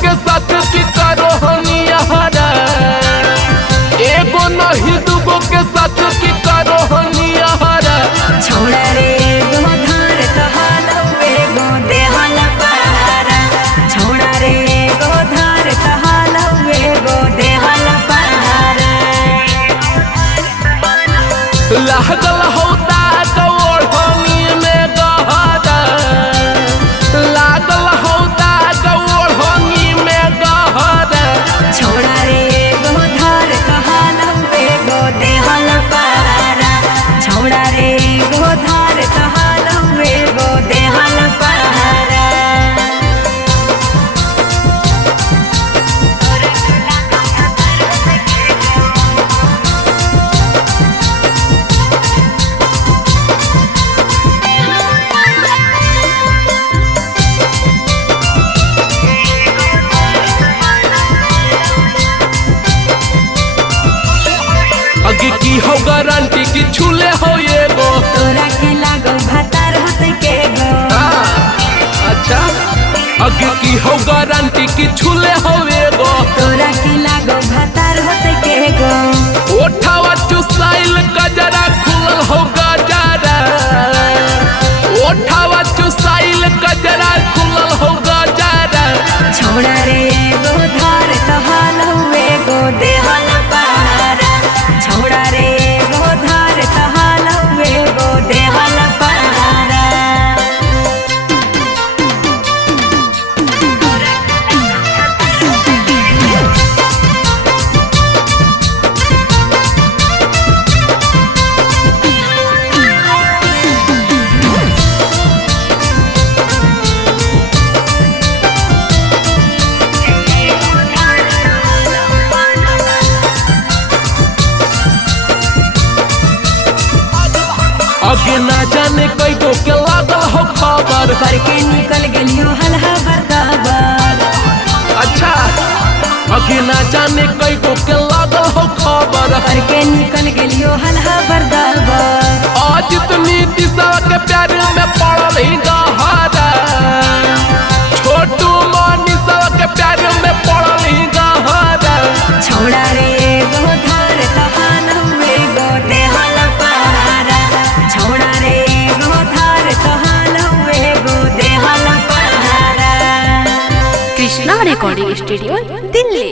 के साथ की करो हनियारा, एगो नहीं दुगो के साथ की करो हनियारा। छोड़ा रे एगो धार तहालो एगो देहल पहारा, छोड़ा रे एगो धार तहालो एगो देहल पहारा। लागल होता गौड़नी में गहरा, लागल होता गौड़नी में गहरा। छोड़ा रे एगो धार तहालो एगो देहल पहारा, छोड़ा रे एगो धार तहालो एगो देहल पहारा। अगे की हो गारंटी की छूले हो ये गो, तोरा के लागो भातार होते के गो। अच्छा अगे की हो गारंटी की छूले हो ये गो। तोरा के लागो भातार होते के गो। ओठावा चुसाइल गजरा खुलल हो गजरा, ओठावा चुसाइल गजरा खुलल हो गजरा। छोड़ा रे एगो धार तहालो एगो देहल पहारा, छोड़ा रे एगो धार तहालो एगो देहल पहारा। अगे ना जाने कई गो के लागल हो खबर, करके निकल गेलियो हल्हा बर्दाबर। अच्छा अगे ना जाने कई गो के लागल हो खबर, करके निकल गेलियो हल्हा बर्दाबर। आज इतनी दिशा के प्यार में पड़ल ही गहरा, छोटू मनीषा के प्यार में पड़ल ही गहरा। छोड़ा रे एगो धार तहालो एगो देहल पहारा, छोड़ा रे एगो धार तहालो एगो देहल पहारा। Krishna recording studio Delhi.